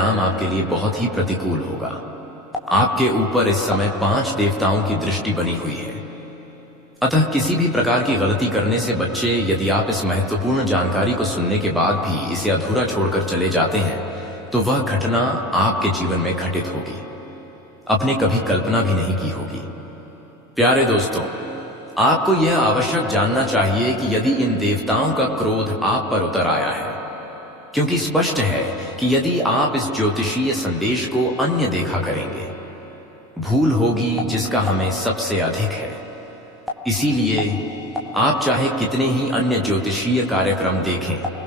परिणाम आपके लिए बहुत ही प्रतिकूल होगा। आपके ऊपर इस समय 5 देवताओं की दृष्टि बनी हुई है। अतः किसी भी प्रकार की गलती करने से बच्चे, यदि आप इस महत्वपूर्ण जानकारी को सुनने के बाद भी इसे अधूरा छोड़कर चले जाते हैं तो वह घटना आपके जीवन में घटित होगी, आपने कभी कल्पना भी नहीं की होगी। प्यारे दोस्तों, आपको यह आवश्यक जानना चाहिए कि यदि इन देवताओं का क्रोध आप पर उतर आया है, क्योंकि स्पष्ट है कि यदि आप इस ज्योतिषीय संदेश को अन्य देखा करेंगे, भूल होगी जिसका हमें सबसे अधिक है। इसीलिए आप चाहे कितने ही अन्य ज्योतिषीय कार्यक्रम देखें,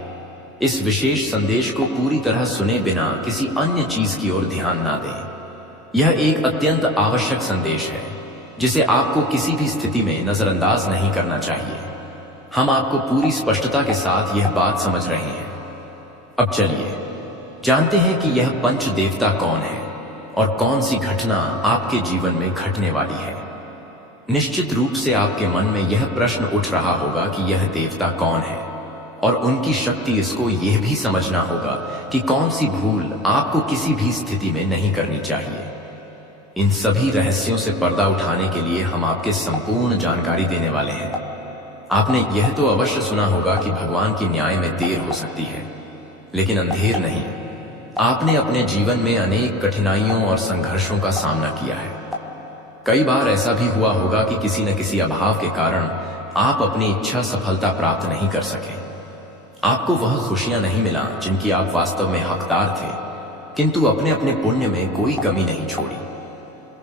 इस विशेष संदेश को पूरी तरह सुने बिना किसी अन्य चीज की ओर ध्यान ना दें। यह एक अत्यंत आवश्यक संदेश है जिसे आपको किसी भी स्थिति में नजरअंदाज नहीं करना चाहिए। हम आपको पूरी स्पष्टता के साथ यह बात समझ रहे हैं। अब चलिए जानते हैं कि यह पंच देवता कौन है और कौन सी घटना आपके जीवन में घटने वाली है। निश्चित रूप से आपके मन में यह प्रश्न उठ रहा होगा कि यह देवता कौन है और उनकी शक्ति। इसको यह भी समझना होगा कि कौन सी भूल आपको किसी भी स्थिति में नहीं करनी चाहिए। इन सभी रहस्यों से पर्दा उठाने के लिए हम आपके संपूर्ण जानकारी देने वाले हैं। आपने यह तो अवश्य सुना होगा कि भगवान की न्याय में देर हो सकती है, लेकिन अंधेर नहीं। आपने अपने जीवन में अनेक कठिनाइयों और संघर्षों का सामना किया है। कई बार ऐसा भी हुआ होगा कि किसी न किसी अभाव के कारण आप अपनी इच्छा सफलता प्राप्त नहीं कर सके। आपको वह खुशियां नहीं मिला जिनकी आप वास्तव में हकदार थे, किंतु अपने अपने पुण्य में कोई कमी नहीं छोड़ी।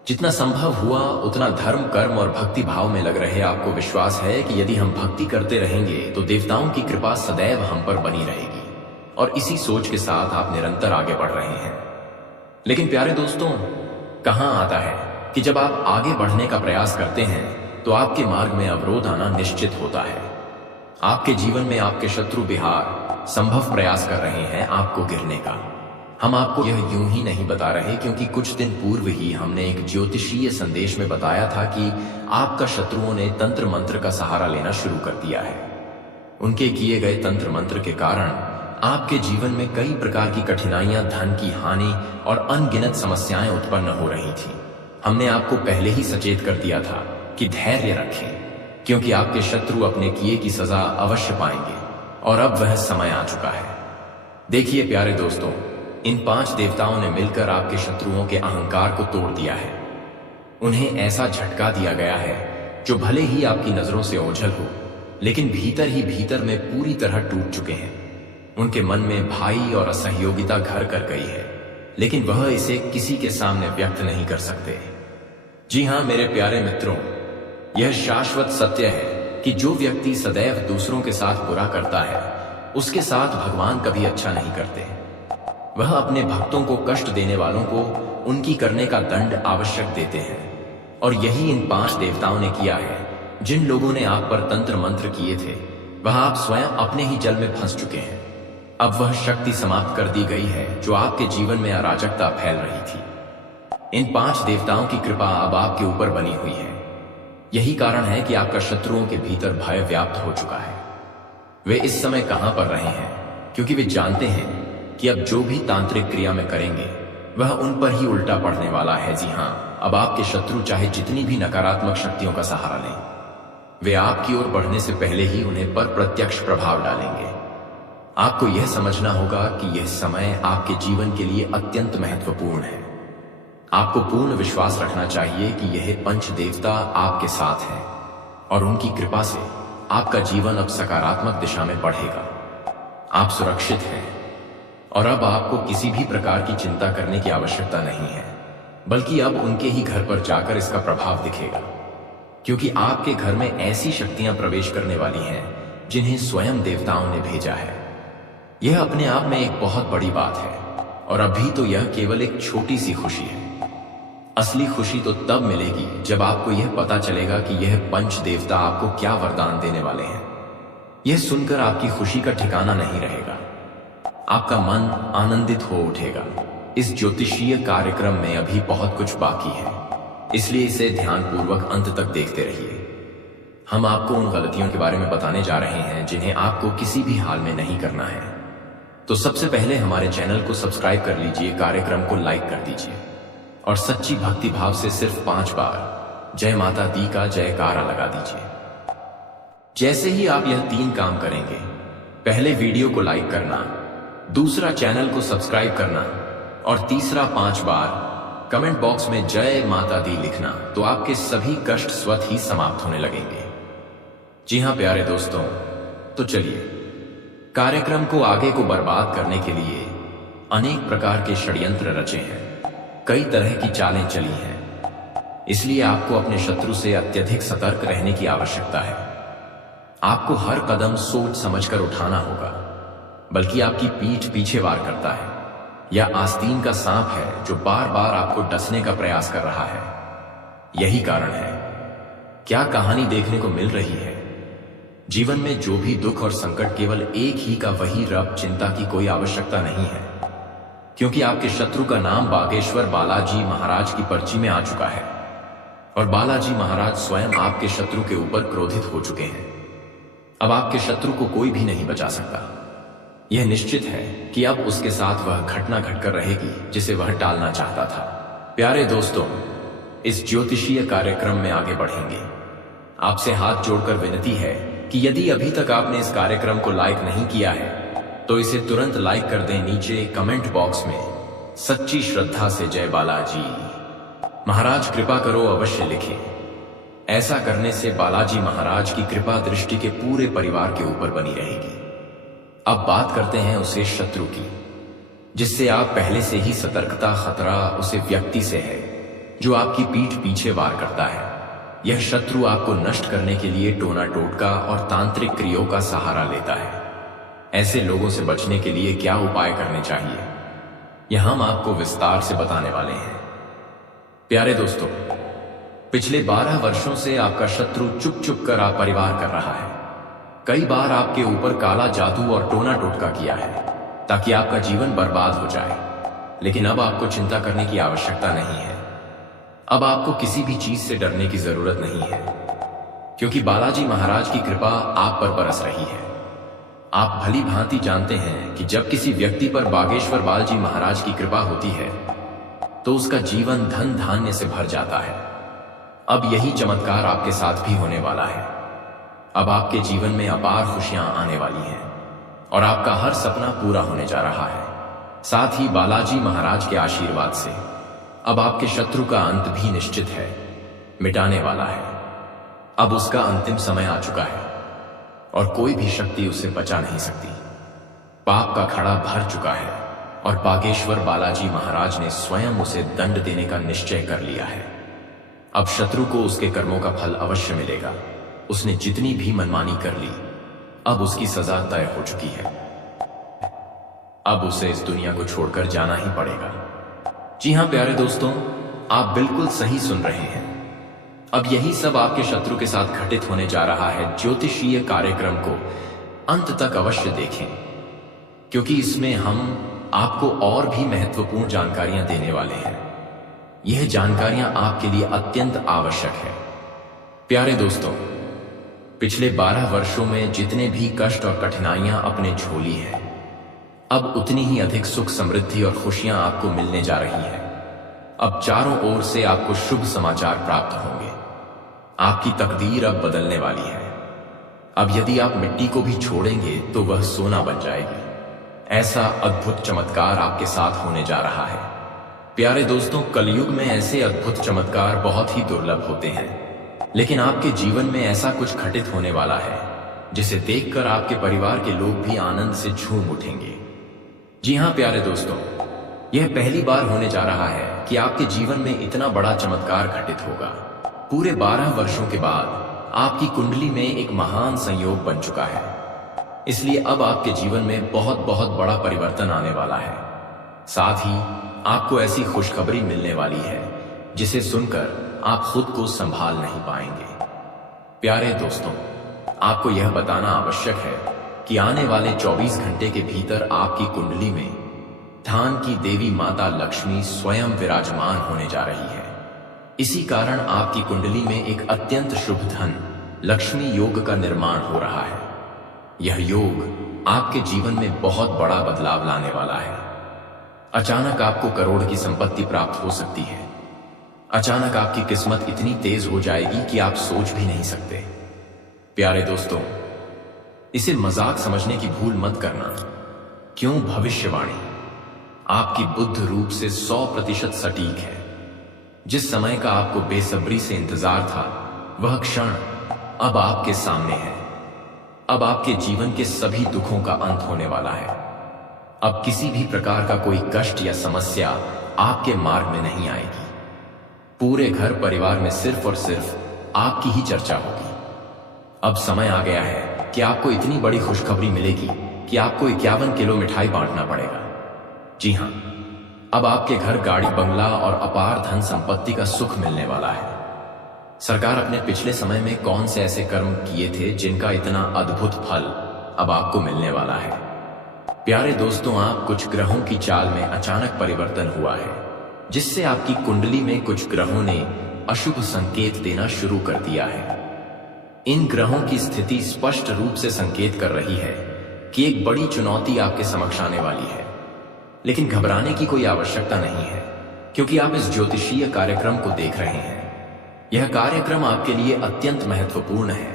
जितना संभव हुआ उतना धर्म, कर्म और भक्ति भाव में लग रहे। आपको विश्वास है कि यदि हम भक्ति करते रहेंगे तो देवताओं की कृपा सदैव हम पर बनी रहेगी, और इसी सोच के साथ आप निरंतर आगे बढ़ रहे हैं। लेकिन प्यारे दोस्तों, कहां आता है कि जब आप आगे बढ़ने का प्रयास करते हैं तो आपके मार्ग में अवरोध आना निश्चित होता है। आपके जीवन में आपके शत्रु विहार संभव प्रयास कर रहे हैं आपको गिरने का। हम आपको यह यूं ही नहीं बता रहे, क्योंकि कुछ दिन पूर्व ही हमने एक ज्योतिषीय संदेश में बताया था कि आपका शत्रुओं ने तंत्र मंत्र का सहारा लेना शुरू कर दिया है। उनके किए गए तंत्र मंत्र के कारण आपके जीवन में कई प्रकार की कठिनाइयां, धन की हानि और अनगिनत समस्याएं उत्पन्न हो रही थी। हमने आपको पहले ही सचेत कर दिया था कि धैर्य रखें, क्योंकि आपके शत्रु अपने किए की सजा अवश्य पाएंगे, और अब वह समय आ चुका है। देखिए प्यारे दोस्तों, इन 5 देवताओं ने मिलकर आपके शत्रुओं के अहंकार को तोड़ दिया है। उन्हें ऐसा झटका दिया गया है जो भले ही आपकी नजरों से ओझल हो, लेकिन भीतर ही भीतर में पूरी तरह टूट चुके हैं। उनके मन में भय और असहयोगिता घर कर गई है, लेकिन वह इसे किसी के सामने व्यक्त नहीं कर सकते। जी हां मेरे प्यारे मित्रों, यह शाश्वत सत्य है कि जो व्यक्ति सदैव दूसरों के साथ बुरा करता है, उसके साथ भगवान कभी अच्छा नहीं करते। वह अपने भक्तों को कष्ट देने वालों को उनकी करने का दंड आवश्यक देते हैं, और यही इन 5 देवताओं ने किया है। जिन लोगों ने आप पर तंत्र मंत्र किए थे, वह आप स्वयं अपने ही जल में फंस चुके हैं। अब वह शक्ति समाप्त कर दी गई है जो आपके जीवन में अराजकता फैल रही थी। इन 5 देवताओं की कृपा अब आपके ऊपर बनी हुई है। यही कारण है कि आपका शत्रुओं के भीतर भय व्याप्त हो चुका है। वे इस समय कहां पर रहे हैं, क्योंकि वे जानते हैं कि अब जो भी तांत्रिक क्रिया में करेंगे वह उन पर ही उल्टा पड़ने वाला है। जी हां, अब आपके शत्रु चाहे जितनी भी नकारात्मक शक्तियों का सहारा लें, वे आपकी ओर बढ़ने से पहले ही उन्हें पर प्रत्यक्ष प्रभाव डालेंगे। आपको यह समझना होगा कि यह समय आपके जीवन के लिए अत्यंत महत्वपूर्ण है। आपको पूर्ण विश्वास रखना चाहिए कि यह पंच देवता आपके साथ हैं, और उनकी कृपा से आपका जीवन अब सकारात्मक दिशा में बढ़ेगा। आप सुरक्षित हैं, और अब आपको किसी भी प्रकार की चिंता करने की आवश्यकता नहीं है, बल्कि अब उनके ही घर पर जाकर इसका प्रभाव दिखेगा, क्योंकि आपके घर में ऐसी शक्तियां प्रवेश करने वाली हैं जिन्हें स्वयं देवताओं ने भेजा है। यह अपने आप में एक बहुत बड़ी बात है, और अभी तो यह केवल एक छोटी सी खुशी है। असली खुशी तो तब मिलेगी जब आपको यह पता चलेगा कि यह पंच देवता आपको क्या वरदान देने वाले हैं। यह सुनकर आपकी खुशी का ठिकाना नहीं रहेगा। आपका मन आनंदित हो उठेगा। इस ज्योतिषीय कार्यक्रम में अभी बहुत कुछ बाकी है, इसलिए इसे ध्यानपूर्वक अंत तक देखते रहिए। हम आपको उन गलतियों के बारे में बताने जा रहे हैं जिन्हें आपको किसी भी हाल में नहीं करना है। तो सबसे पहले हमारे चैनल को सब्सक्राइब कर लीजिए, कार्यक्रम को लाइक कर दीजिए और सच्ची भक्ति भाव से सिर्फ 5 बार जय माता दी का जयकारा लगा दीजिए। जैसे ही आप यह 3 काम करेंगे, पहले वीडियो को लाइक करना, दूसरा चैनल को सब्सक्राइब करना और तीसरा 5 बार कमेंट बॉक्स में जय माता दी लिखना, तो आपके सभी कष्ट स्वतः ही समाप्त होने लगेंगे। जी हां प्यारे दोस्तों, तो चलिए, कार्यक्रम को आगे को बर्बाद करने के लिए अनेक प्रकार के षड्यंत्र रचे हैं, कई तरह की चालें चली हैं। इसलिए आपको अपने शत्रु से अत्यधिक सतर्क रहने की आवश्यकता है। आपको हर कदम सोच समझकर उठाना होगा, बल्कि आपकी पीठ पीछे वार करता है। यह आस्तीन का सांप है जो बार बार आपको डसने का प्रयास कर रहा है। यही कारण है, क्या कहानी देखने को मिल रही है। जीवन में जो भी दुख और संकट केवल एक ही का वही रब, चिंता की कोई आवश्यकता नहीं है, क्योंकि आपके शत्रु का नाम बागेश्वर बालाजी महाराज की पर्ची में आ चुका है और बालाजी महाराज स्वयं आपके शत्रु के ऊपर क्रोधित हो चुके हैं। अब आपके शत्रु को कोई भी नहीं बचा सकता। यह निश्चित है कि अब उसके साथ वह घटना घटकर रहेगी जिसे वह टालना चाहता था। प्यारे दोस्तों, इस ज्योतिषीय कार्यक्रम में आगे बढ़ेंगे। आपसे हाथ जोड़कर विनती है कि यदि अभी तक आपने इस कार्यक्रम को लाइक नहीं किया है तो इसे तुरंत लाइक कर दें। नीचे कमेंट बॉक्स में सच्ची श्रद्धा से जय बालाजी महाराज कृपा करो अवश्य लिखें। ऐसा करने से बालाजी महाराज की कृपा दृष्टि के पूरे परिवार के ऊपर बनी रहेगी। अब बात करते हैं उसे शत्रु की, जिससे आप पहले से ही सतर्कता। खतरा उसे व्यक्ति से है जो आपकी पीठ पीछे वार करता है। यह शत्रु आपको नष्ट करने के लिए टोना टोटका और तांत्रिक क्रियाओं का सहारा लेता है। ऐसे लोगों से बचने के लिए क्या उपाय करने चाहिए, यह हम आपको विस्तार से बताने वाले हैं। प्यारे दोस्तों, पिछले 12 वर्षों से आपका शत्रु चुप चुप कर आप परिवार कर रहा है। कई बार आपके ऊपर काला जादू और टोना टोटका किया है ताकि आपका जीवन बर्बाद हो जाए। लेकिन अब आपको चिंता करने की आवश्यकता नहीं है। अब आपको किसी भी चीज से डरने की जरूरत नहीं है, क्योंकि बालाजी महाराज की कृपा आप पर बरस रही है। आप भली भांति जानते हैं कि जब किसी व्यक्ति पर बागेश्वर बालाजी महाराज की कृपा होती है तो उसका जीवन धन धान्य से भर जाता है। अब यही चमत्कार आपके साथ भी होने वाला है। अब आपके जीवन में अपार खुशियां आने वाली हैं और आपका हर सपना पूरा होने जा रहा है। साथ ही बालाजी महाराज के आशीर्वाद से अब आपके शत्रु का अंत भी निश्चित है, मिटाने वाला है। अब उसका अंतिम समय आ चुका है और कोई भी शक्ति उसे बचा नहीं सकती। पाप का खड़ा भर चुका है और बागेश्वर बालाजी महाराज ने स्वयं उसे दंड देने का निश्चय कर लिया है। अब शत्रु को उसके कर्मों का फल अवश्य मिलेगा। उसने जितनी भी मनमानी कर ली, अब उसकी सजा तय हो चुकी है। अब उसे इस दुनिया को छोड़कर जाना ही पड़ेगा। जी हां प्यारे दोस्तों, आप बिल्कुल सही सुन रहे हैं। अब यही सब आपके शत्रु के साथ घटित होने जा रहा है। ज्योतिषीय कार्यक्रम को अंत तक अवश्य देखें, क्योंकि इसमें हम आपको और भी महत्वपूर्ण जानकारियां देने वाले हैं। यह जानकारियां आपके लिए अत्यंत आवश्यक है। प्यारे दोस्तों, पिछले 12 वर्षों में जितने भी कष्ट और कठिनाइयां अपने झोली है, अब उतनी ही अधिक सुख समृद्धि और खुशियां आपको मिलने जा रही है। अब चारों ओर से आपको शुभ समाचार प्राप्त होंगे। आपकी तकदीर अब बदलने वाली है। अब यदि आप मिट्टी को भी छोड़ेंगे तो वह सोना बन जाएगी। ऐसा अद्भुत चमत्कार आपके साथ होने जा रहा है। प्यारे दोस्तों, कलयुग में ऐसे अद्भुत चमत्कार बहुत ही दुर्लभ होते हैं, लेकिन आपके जीवन में ऐसा कुछ घटित होने वाला है जिसे देखकर आपके परिवार के लोग भी आनंद से झूम उठेंगे। जी हां प्यारे दोस्तों, यह पहली बार होने जा रहा है कि आपके जीवन में इतना बड़ा चमत्कार घटित होगा। पूरे 12 वर्षों के बाद आपकी कुंडली में एक महान संयोग बन चुका है। इसलिए अब आपके जीवन में बहुत बहुत बड़ा परिवर्तन आने वाला है। साथ ही आपको ऐसी खुशखबरी मिलने वाली है जिसे सुनकर आप खुद को संभाल नहीं पाएंगे। प्यारे दोस्तों, आपको यह बताना आवश्यक है कि आने वाले 24 घंटे के भीतर आपकी कुंडली में धन की देवी माता लक्ष्मी स्वयं विराजमान होने जा रही है। इसी कारण आपकी कुंडली में एक अत्यंत शुभ धन लक्ष्मी योग का निर्माण हो रहा है। यह योग आपके जीवन में बहुत बड़ा बदलाव लाने वाला है। अचानक आपको करोड़ की संपत्ति प्राप्त हो सकती है। अचानक आपकी किस्मत इतनी तेज हो जाएगी कि आप सोच भी नहीं सकते। प्यारे दोस्तों, इसे मजाक समझने की भूल मत करना। क्यों? भविष्यवाणी आपकी बुद्ध रूप से 100% सटीक है। जिस समय का आपको बेसब्री से इंतजार था, वह क्षण अब आपके सामने है। अब आपके जीवन के सभी दुखों का अंत होने वाला है। अब किसी भी प्रकार का कोई कष्ट या समस्या आपके मार्ग में नहीं आएगी। पूरे घर परिवार में सिर्फ और सिर्फ आपकी ही चर्चा होगी। अब समय आ गया है कि आपको इतनी बड़ी खुशखबरी मिलेगी कि आपको 51 किलो मिठाई बांटना पड़ेगा। जी हां, अब आपके घर गाड़ी, बंगला और अपार धन संपत्ति का सुख मिलने वाला है। सरकार अपने पिछले समय में कौन से ऐसे कर्म किए थे जिनका इतना अद्भुत फल अब आपको मिलने वाला है। प्यारे दोस्तों, आप कुछ ग्रहों की चाल में अचानक परिवर्तन हुआ है, जिससे आपकी कुंडली में कुछ ग्रहों ने अशुभ संकेत देना शुरू कर दिया है। इन ग्रहों की स्थिति स्पष्ट रूप से संकेत कर रही है कि एक बड़ी चुनौती आपके समक्ष आने वाली है। लेकिन घबराने की कोई आवश्यकता नहीं है, क्योंकि आप इस ज्योतिषीय कार्यक्रम को देख रहे हैं। यह कार्यक्रम आपके लिए अत्यंत महत्वपूर्ण है,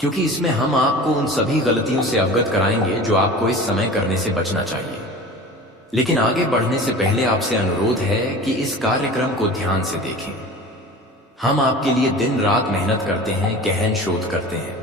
क्योंकि इसमें हम आपको उन सभी गलतियों से अवगत कराएंगे जो आपको इस समय करने से बचना चाहिए। लेकिन आगे बढ़ने से पहले आपसे अनुरोध है कि इस कार्यक्रम को ध्यान से देखें। हम आपके लिए दिन रात मेहनत करते हैं, गहन शोध करते हैं,